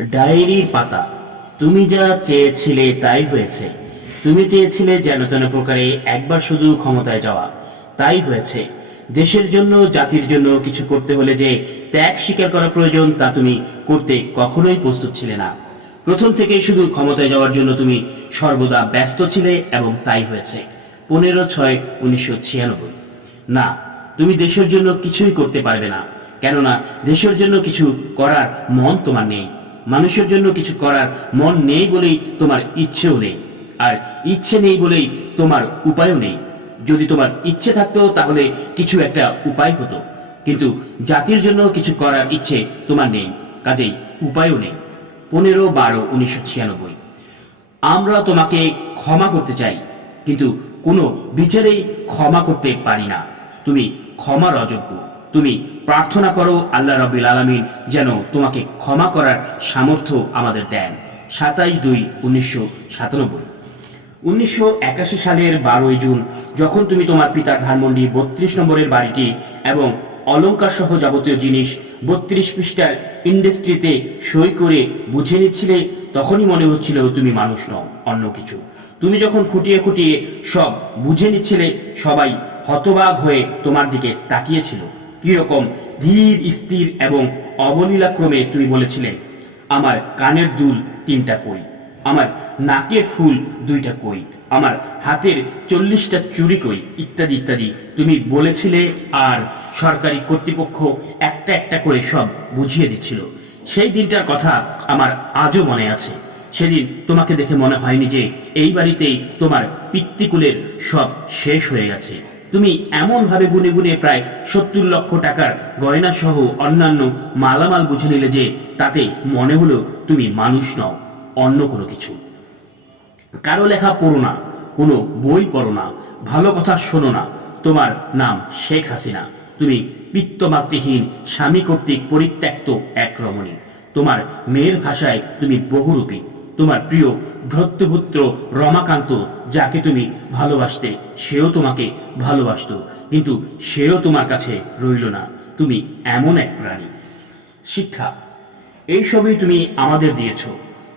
ডায়েরির পাতা। তুমি যা চেয়েছিলে তাই হয়েছে। তুমি চেয়েছিলে যেন তেন প্রকারে একবার শুধু ক্ষমতায় যাওয়া। তাই হয়েছে। দেশের জন্য, জাতির জন্য কিছু করতে হলে যে ত্যাগ স্বীকার করা প্রয়োজন, তা তুমি করতে কখনোই প্রস্তুত ছিলে না। প্রথম থেকেই শুধু ক্ষমতায় যাওয়ার জন্য তুমি সর্বদা ব্যস্ত ছিলে এবং তাই হয়েছে। পনেরো ছয় উনিশশো ছিয়ানব্বই। না, তুমি দেশের জন্য কিছুই করতে পারবে না। কেননা, দেশের জন্য কিছু করার মন তোমার নেই। মানুষের জন্য কিছু করার মন নেই বলেই তোমার ইচ্ছেও নেই। আর ইচ্ছে নেই বলেই তোমার উপায়ও নেই। যদি তোমার ইচ্ছে থাকতো তাহলে কিছু একটা উপায় হতো। কিন্তু জাতির জন্য কিছু করার ইচ্ছে তোমার নেই, কাজেই উপায়ও নেই। পনেরো বারো উনিশশো ছিয়ানব্বই। আমরা তোমাকে ক্ষমা করতে চাই, কিন্তু কোনো বিচারেই ক্ষমা করতে পারি না। তুমি ক্ষমার অযোগ্য তুমি প্রার্থনা করো আল্লাহ রবিল আলমিন যেন তোমাকে ক্ষমা করার সামর্থ্য আমাদের দেন। সাতাইশ দুই উনিশশো সাতানব্বই। উনিশশো সালের বারোই জুন, যখন তুমি তোমার পিতার ধানমন্ডি বত্রিশ নম্বরের বাড়িটি এবং অলংকার সহ যাবতীয় জিনিস বত্রিশ পৃষ্ঠার ইন্ডাস্ট্রিতে সই করে বুঝে নিচ্ছিলে, তখনই মনে হচ্ছিল তুমি মানুষ নও, অন্য কিছু। তুমি যখন খুঁটিয়ে খুঁটিয়ে সব বুঝে নিচ্ছিলে, সবাই হতবাগ হয়ে তোমার দিকে তাকিয়েছিল। কীরকম ধীর, স্থির এবং অবলীলাক্রমে তুমি বলেছিলে, আমার কানের দুল তিনটা কই? আমার নাকের ফুল দুইটা কই? আমার হাতের চল্লিশটা চুরি কই? ইত্যাদি ইত্যাদি। তুমি বলেছিলে আর সরকারি কর্তৃপক্ষ একটা একটা করে সব বুঝিয়ে দিচ্ছিল। সেই দিনটার কথা আমার আজও মনে আছে। সেদিন তোমাকে দেখে মনে হয়নি যে এই বাড়িতেই তোমার পিতৃকুলের সব শেষ হয়ে গেছে। তুমি এমন ভাবে গুনে গুনে প্রায় সত্তর লক্ষ টাকার গয়না সহ অন্যান্য মালামাল বুঝে নিলে যে তাতে মনে হলো তুমি মানুষ নও, অন্য কোনো কিছু। কারও লেখা পড়ো না, কোনো বই পড়ো না, ভালো কথা শোনো না, তোমার নাম শেখ হাসিনা। তুমি পিত্তমাতৃহীন স্বামী কর্তৃক পরিত্যক্ত এক রমণী। তোমার মেয়ের ভাষায় তুমি বহুরূপী। তোমার প্রিয় ভ্রত্যপুত্র রমাকান্ত, যাকে তুমি ভালোবাসতে, সেও তোমাকে ভালোবাসতো। কিন্তু সেও তোমার কাছে রইল না। তুমি এমন এক প্রাণী। শিক্ষা এইসবই তুমি আমাদের দিয়েছ।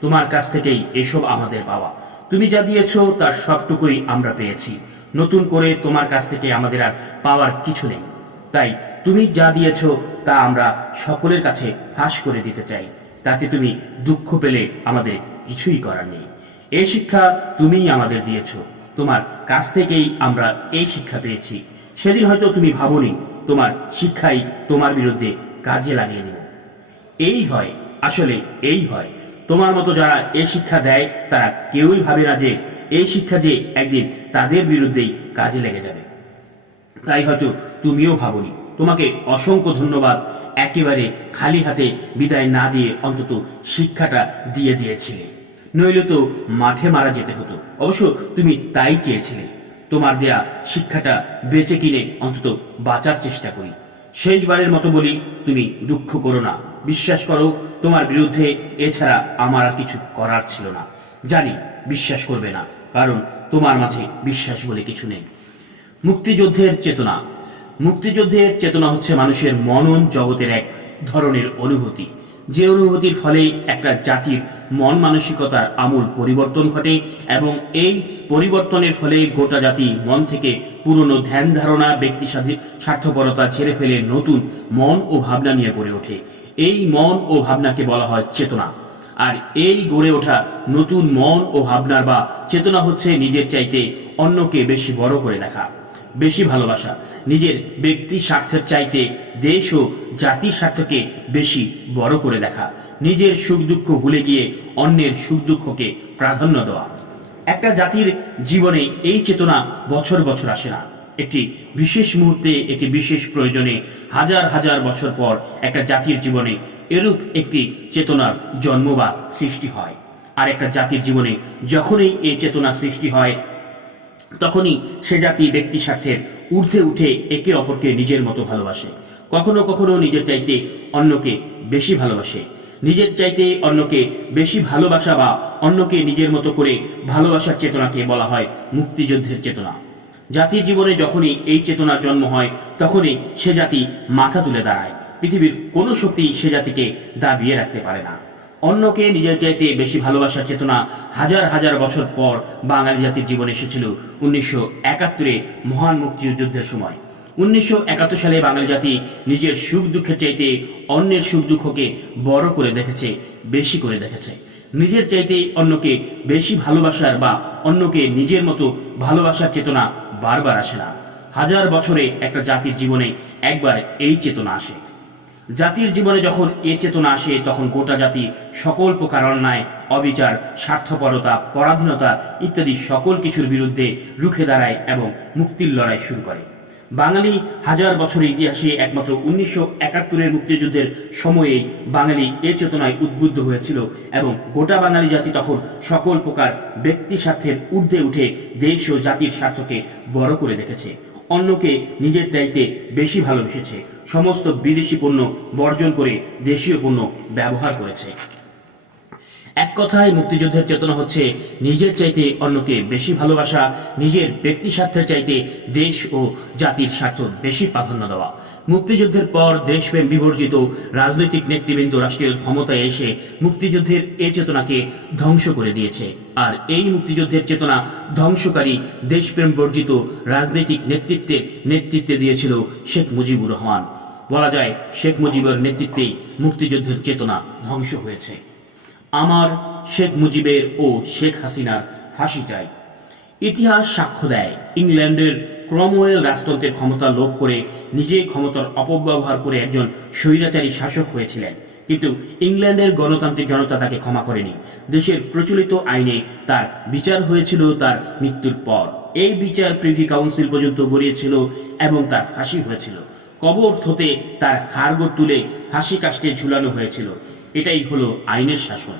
তোমার কাছ থেকেই এসব আমাদের পাওয়া। তুমি যা দিয়েছ, তার সবটুকুই আমরা পেয়েছি। নতুন করে তোমার কাছ থেকে আমাদের আর পাওয়ার কিছু নেই। তাই তুমি যা দিয়েছ, তা আমরা সকলের কাছে ফাঁস করে দিতে চাই। তাতে তুমি দুঃখ পেলে আমাদের কিছুই করার নেই। এই শিক্ষা তুমিই আমাদের দিয়েছ। তোমার কাছ থেকেই আমরা এই শিক্ষা পেয়েছি। সেদিন হয়তো তুমি ভাবনি, তোমার শিক্ষাই তোমার বিরুদ্ধে কাজে লাগিয়ে দেব এই হয়, আসলে এই হয়। তোমার মতো যারা এই শিক্ষা দেয়, তারা কেউই ভাবে না যে এই শিক্ষা যে একদিন তাদের বিরুদ্ধেই কাজে লেগে যাবে। তাই হয়তো তুমিও ভাবনি তোমাকে অসংখ্য ধন্যবাদ। একেবারে খালি হাতে বিদায় না দিয়ে অন্তত শিক্ষাটা দিয়ে দিয়েছিলে। নইলে তো মাঠে মারা যেতে হতো। অবশ্য তুমি তাই চেয়েছিলে। তোমার দেয়া শিক্ষাটা বেঁচে কিনে অন্তত বাঁচার চেষ্টা করি। শেষবারের মতো বলি, তুমি দুঃখ করো না। বিশ্বাস করো, তোমার বিরুদ্ধে এছাড়া আমার আর কিছু করার ছিল না। জানি, বিশ্বাস করবে না, কারণ তোমার মাঝে বিশ্বাস বলে কিছু নেই। মুক্তিযুদ্ধের চেতনা। মুক্তিযুদ্ধের চেতনা হচ্ছে মানুষের মনন জগতের এক ধরনের অনুভূতি। যে অনুভূতির ফলে একটা জাতির মন মানসিকতার আমূল পরিবর্তন ঘটে এবং এই পরিবর্তনের ফলে গোটা জাতি মন থেকে পুরনো ধ্যান ধারণা, ব্যক্তি স্বার্থপরতা ছেড়ে ফেলে নতুন মন ও ভাবনা নিয়ে গড়ে ওঠে। এই মন ও ভাবনাকে বলা হয় চেতনা। আর এই গড়ে ওঠা নতুন মন ও ভাবনার বা চেতনা হচ্ছে নিজের চাইতে অন্যকে বেশি বড় করে দেখা, বেশি ভালোবাসা নিজের ব্যক্তি স্বার্থের চাইতে দেশ ও জাতির স্বার্থকে বেশি বড় করে দেখা। নিজের সুখ দুঃখ ভুলে গিয়ে অন্যের সুখ দুঃখকে প্রাধান্য দেওয়া। একটা জাতির জীবনে এই চেতনা বছর বছর আসে না। একটি বিশেষ মুহূর্তে, একটি বিশেষ প্রয়োজনে হাজার হাজার বছর পর একটা জাতির জীবনে এরূপ একটি চেতনার জন্ম বা সৃষ্টি হয়। আর একটা জাতির জীবনে যখনই এই চেতনা সৃষ্টি হয় তখনই সে জাতি ব্যক্তি স্বার্থের ঊর্ধ্বে উঠে একে অপরকে নিজের মতো ভালোবাসে। কখনো কখনো নিজের চাইতে অন্যকে বেশি ভালোবাসে। নিজের চাইতে অন্যকে বেশি ভালোবাসা বা অন্যকে নিজের মতো করে ভালোবাসার চেতনাকে বলা হয় মুক্তিযুদ্ধের চেতনা। জাতির জীবনে যখনই এই চেতনার জন্ম হয়, তখনই সে জাতি মাথা তুলে দাঁড়ায়। পৃথিবীর কোনো শক্তি সে জাতিকে দাবিয়ে রাখতে পারে না। অন্যকে নিজের চাইতে বেশি ভালোবাসার চেতনা হাজার হাজার বছর পর বাঙালি জাতির জীবনে এসেছিল উনিশশো একাত্তরে মহান মুক্তিযুদ্ধের সময়। উনিশশো একাত্তর সালে বাঙালি জাতি নিজের সুখ দুঃখের চাইতে অন্যের সুখ দুঃখকে বড় করে দেখেছে, বেশি করে দেখেছে। নিজের চাইতে অন্যকে বেশি ভালোবাসার বা অন্যকে নিজের মতো ভালোবাসার চেতনা বারবার আসে না। হাজার বছরে একটা জাতির জীবনে একবার এই চেতনা আসে। জাতির জীবনে যখন এ চেতনা আসে, তখন গোটা জাতি সকল প্রকার অন্যায়, অবিচার, স্বার্থপরতা, পরাধীনতা ইত্যাদি সকল কিছুর বিরুদ্ধে রুখে দাঁড়ায় এবং মুক্তির লড়াই শুরু করে। বাঙালি হাজার বছরের ইতিহাসে একমাত্র উনিশশো একাত্তরের মুক্তিযুদ্ধের সময়েই বাঙালি এ চেতনায় উদ্বুদ্ধ হয়েছিল এবং গোটা বাঙালি জাতি তখন সকল প্রকার ব্যক্তি স্বার্থের ঊর্ধ্বে উঠে দেশ ও জাতির স্বার্থকে বড় করে দেখেছে। অন্যকে নিজের চাইতে বেশি ভালোবেসেছে। সমস্ত বিদেশি পণ্য বর্জন করে দেশীয় পণ্য ব্যবহার করেছে। এক কথায় মুক্তিযুদ্ধের চেতনা হচ্ছে নিজের চাইতে অন্যকে বেশি ভালোবাসা, নিজের ব্যক্তি স্বার্থের চাইতে দেশ ও জাতির স্বার্থ বেশি প্রাধান্য দেওয়া। মুক্তিযুদ্ধের পর দেশপ্রেম বিবর্জিত রাজনৈতিক নেতৃবৃন্দ রাষ্ট্রীয় ক্ষমতায় এসে মুক্তিযুদ্ধের এ চেতনাকে ধ্বংস করে দিয়েছে। আর এই মুক্তিযুদ্ধের চেতনা ধ্বংসকারী দেশপ্রেম বর্জিত রাজনৈতিক নেতৃত্বে নেতৃত্বে দিয়েছিল শেখ মুজিবুর রহমান। বলা যায়, শেখ মুজিবের নেতৃত্বেই মুক্তিযুদ্ধের চেতনা ধ্বংস হয়েছে। আমার শেখ মুজিবের ও শেখ হাসিনার ফাঁসি চাই। ইতিহাস সাক্ষ্য দেয়, ইংল্যান্ডের ক্রমওয়েল রাজতন্ত্রের ক্ষমতা লোভ করে নিজেই ক্ষমতার অপব্যবহার করে একজন স্বৈরাচারী শাসক হয়েছিলেন। কিন্তু ইংল্যান্ডের গণতান্ত্রিক জনতা তাকে ক্ষমা করেনি। দেশের প্রচলিত আইনে তার বিচার হয়েছিল তার মৃত্যুর পর। এই বিচার প্রিভি কাউন্সিল পর্যন্ত গড়িয়েছিল এবং তার ফাঁসি হয়েছিল। কবর থতে তার হাড়গোড় তুলে ফাঁসি কাষ্টে ঝুলানো হয়েছিল। এটাই হলো আইনের শাসন।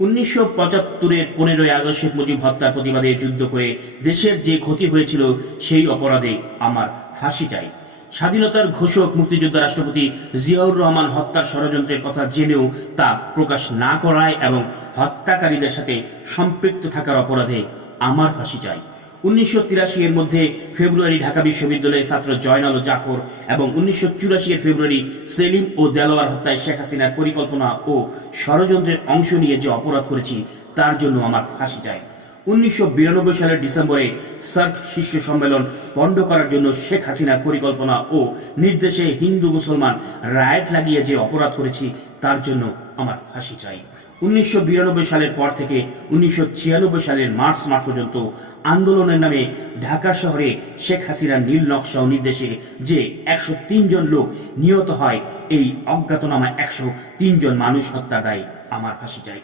উনিশশো পঁচাত্তরের পনেরোই আগস্ট শেখ মুজিব হত্যার প্রতিবাদে যুদ্ধ করে দেশের যে ক্ষতি হয়েছিল সেই অপরাধে আমার ফাঁসি চাই। স্বাধীনতার ঘোষক মুক্তিযোদ্ধা রাষ্ট্রপতি জিয়াউর রহমান হত্যার ষড়যন্ত্রের কথা জেনেও তা প্রকাশ না করায় এবং হত্যাকারীদের সাথে সম্পৃক্ত থাকার অপরাধে আমার ফাঁসি চাই। উনিশশো তিরাশি এর মধ্যে ফেব্রুয়ারি ঢাকা বিশ্ববিদ্যালয়ের ছাত্র জয়নাল জাফর এবং উনিশশো চুরাশি এর ফেব্রুয়ারি সেলিম ও দেলোয়ার হত্যায় শেখ হাসিনার পরিকল্পনা ও ষড়যন্ত্রের অংশ নিয়ে যে অপরাধ করেছি, তার জন্য আমার ফাঁসি চাই। উনিশশো সালের ডিসেম্বরে সার্ক শীর্ষ সম্মেলন বন্ধ করার জন্য শেখ হাসিনার পরিকল্পনা ও নির্দেশে হিন্দু মুসলমান রায়ট লাগিয়ে যে অপরাধ করেছি, তার জন্য আমার ফাঁসি চাই। উনিশশো বিরানব্বই সালের পর থেকে উনিশশো ছিয়ানব্বই সালের মার্চ মাস পর্যন্ত আন্দোলনের নামে ঢাকা শহরে শেখ হাসিনার নীল নকশা ও নির্দেশে যে একশো জন লোক নিহত হয়, এই অজ্ঞাতনামা একশো জন মানুষ হত্যা দায় আমার ফাঁসি চাই।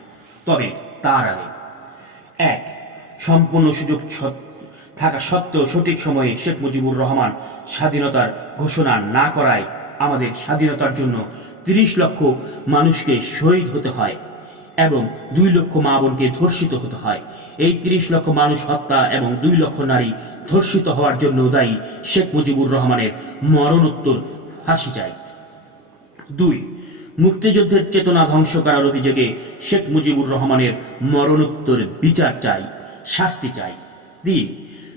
তবে তার আগে এক, সম্পূর্ণ সুযোগ থাকা সত্ত্বেও সঠিক সময়ে শেখ মুজিবুর রহমান স্বাধীনতার ঘোষণা না করায় আমাদের স্বাধীনতার জন্য তিরিশ লক্ষ মানুষকে শহীদ হতে হয়। এবং দুই লক্ষ মা বোনকে ধর্ষিত হতে হয়। এই তিরিশ লক্ষ মানুষ হত্যা এবং দুই লক্ষ নারী ধর্ষিত হওয়ার জন্য দায়ী শেখ মুজিবুর রহমানের মরণোত্তর ফাঁসি চাই দুই, মুক্তিযুদ্ধের চেতনা ধ্বংস করার অভিযোগে শেখ মুজিবুর রহমানের মরণোত্তর বিচার চাই শাস্তি চাই তিন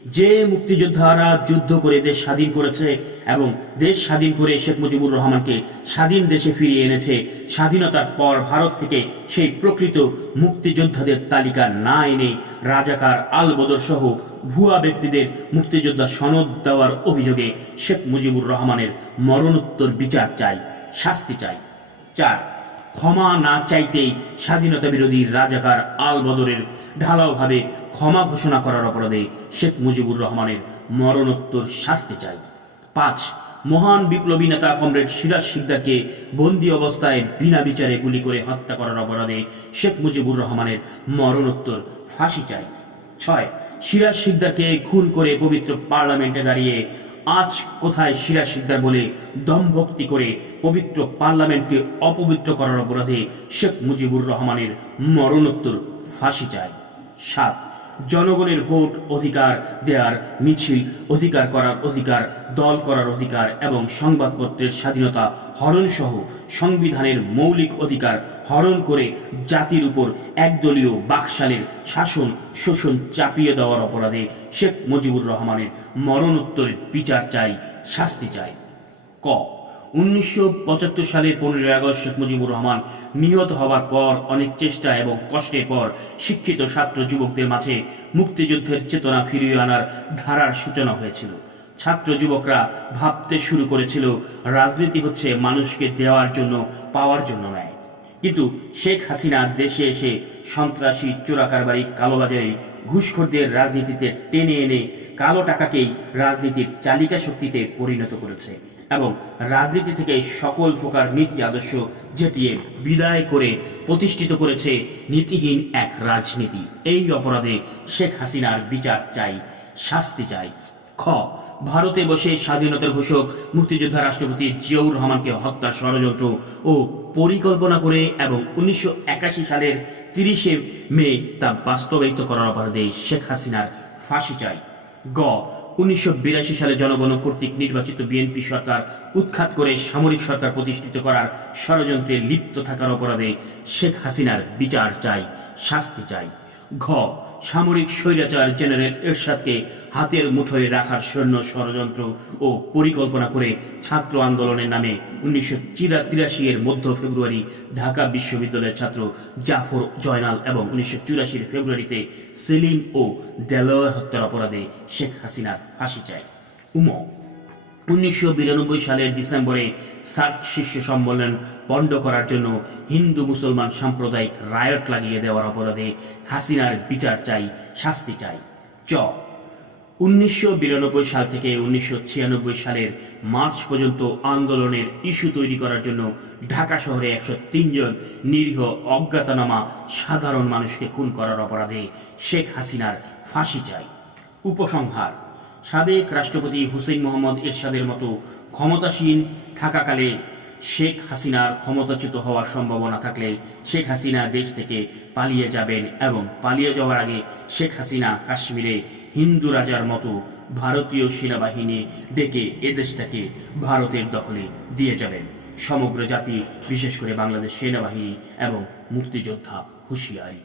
যে মুক্তিযোদ্ধারা যুদ্ধ করে দেশ স্বাধীন করেছে এবং দেশ স্বাধীন করে শেখ মুজিবুর রহমানকে স্বাধীন দেশে ফিরিয়ে এনেছে, স্বাধীনতার পর ভারত থেকে সেই প্রকৃত মুক্তিযোদ্ধাদের তালিকা না এনে রাজাকার আল বদর সহ ভুয়া ব্যক্তিদের মুক্তিযোদ্ধা সনদ দেওয়ার অভিযোগে শেখ মুজিবুর রহমানের মরণোত্তর বিচার চাই, শাস্তি চাই। চার ক্ষমা না চাইতেই স্বাধীনতা বিরোধী রাজাকার আল বদরের ঢালাওভাবে ক্ষমা ঘোষণা করার অপরাধে শেখ মুজিবুর রহমানের মরণোত্তর শাস্তি চাই। পাঁচ, মহান বিপ্লবী নেতা কমরেড সিরাজ সিকদারকে বন্দি অবস্থায় বিনা বিচারে গুলি করে হত্যা করার অপরাধে শেখ মুজিবুর রহমানের মরণোত্তর ফাঁসি চাই। ছয়, সিরাজ সিকদারকে খুন করে পবিত্র পার্লামেন্টে দাঁড়িয়ে আজ কোথায় শিরা সিদ্ধার বলে দমভক্তি করে পবিত্র পার্লামেন্টকে অপবিত্র করার অপরাধে শেখ মুজিবুর রহমানের মরণোত্তর ফাঁসি চায়। সাত জনগণের ভোট অধিকার দেওয়ার মিছিল অধিকার করার অধিকার, দল করার অধিকার এবং সংবাদপত্রের স্বাধীনতা হরণ সহ সংবিধানের মৌলিক অধিকার হরণ করে জাতির উপর একদলীয় বাকশালের শাসন শোষণ চাপিয়ে দেওয়ার অপরাধে শেখ মুজিবুর রহমানের মরণোত্তরের বিচার চাই, শাস্তি চাই। ক উনিশশো পঁচাত্তর সালের পনেরোই আগস্ট শেখ মুজিবুর রহমান নিহত হওয়ার পর অনেক চেষ্টা এবং কষ্টের পর শিক্ষিত ছাত্র যুবকদের মাঝে মুক্তিযুদ্ধের চেতনা ফিরিয়ে আনার ধারার সূচনা হয়েছিল। ছাত্র যুবকরা ভাবতে শুরু করেছিল, রাজনীতি হচ্ছে মানুষকে দেওয়ার জন্য, পাওয়ার জন্য নয়। কিন্তু শেখ হাসিনা দেশে এসে সন্ত্রাসী চোরাকারবারি কালোবাজারি ঘুষখোরদের রাজনীতিতে টেনে এনে কালো টাকাকেই রাজনীতির চালিকা শক্তিতে পরিণত করেছে। এবং রাজনীতি থেকে সকল প্রকার নীতি আদর্শ জেটিয়ে বিদায় করে প্রতিষ্ঠিত করেছে নীতিহীন এক রাজনীতি। এই অপরাধে শেখ হাসিনার বিচার চাই, শাস্তি চাই। খ, ভারতে বসে স্বাধীনতার ঘোষক, মুক্তিযোদ্ধা রাষ্ট্রপতি জিয়াউর রহমানকে হত্যার ষড়যন্ত্র ও পরিকল্পনা করে এবং উনিশশো একাশি সালের তিরিশে মে তা বাস্তবায়িত করার অপরাধে শেখ হাসিনার ফাঁসি চাই। গ উনিশশো বিরাশি সালে জনগণ কর্তৃক নির্বাচিত বিএনপি সরকার উৎখাত করে সামরিক সরকার প্রতিষ্ঠিত করার ষড়যন্ত্রে লিপ্ত থাকার অপরাধে শেখ হাসিনার বিচার চাই, শাস্তি চাই। ঘ সামরিক স্বৈরাচার জেনারেল এরশাদকে হাতের মুঠোয় রাখার সৈন্য ষড়যন্ত্র ও পরিকল্পনা করে ছাত্র আন্দোলনের নামে উনিশশো তিরাশি এর মধ্য ফেব্রুয়ারি ঢাকা বিশ্ববিদ্যালয়ের ছাত্র জাফর জয়নাল এবং উনিশশো চুরাশির ফেব্রুয়ারিতে সেলিম ও দেলোয়ার হত্যার অপরাধে শেখ হাসিনার ফাঁসি চায়। উম উনিশশো বিরানব্বই সালের ডিসেম্বরে সার্ক শীর্ষ সম্মেলন পণ্ড করার জন্য হিন্দু মুসলমান সাম্প্রদায়িক রায়ট লাগিয়ে দেওয়ার অপরাধে হাসিনার বিচার চাই, শাস্তি চাই। চ। উনিশশো বিরানব্বই সাল থেকে উনিশশো ছিয়ানব্বই সালের মার্চ পর্যন্ত আন্দোলনের ইস্যু তৈরি করার জন্য ঢাকা শহরে একশো তিনজন নিরীহ অজ্ঞাতনামা সাধারণ মানুষকে খুন করার অপরাধে শেখ হাসিনার ফাঁসি চাই। উপসংহার। সাবেক রাষ্ট্রপতি হুসেইন মোহাম্মদ এরশাদের মতো ক্ষমতাসীন থাকাকালে শেখ হাসিনার ক্ষমতাচ্যুত হওয়ার সম্ভাবনা থাকলে শেখ হাসিনা দেশ থেকে পালিয়ে যাবেন এবং পালিয়ে যাওয়ার আগে শেখ হাসিনা কাশ্মীরে হিন্দু রাজার মতো ভারতীয় সেনাবাহিনী ডেকে এদেশটাকে ভারতের দখলে দিয়ে যাবেন। সমগ্র জাতি, বিশেষ করে বাংলাদেশ সেনাবাহিনী এবং মুক্তিযোদ্ধা হুঁশিয়ারি।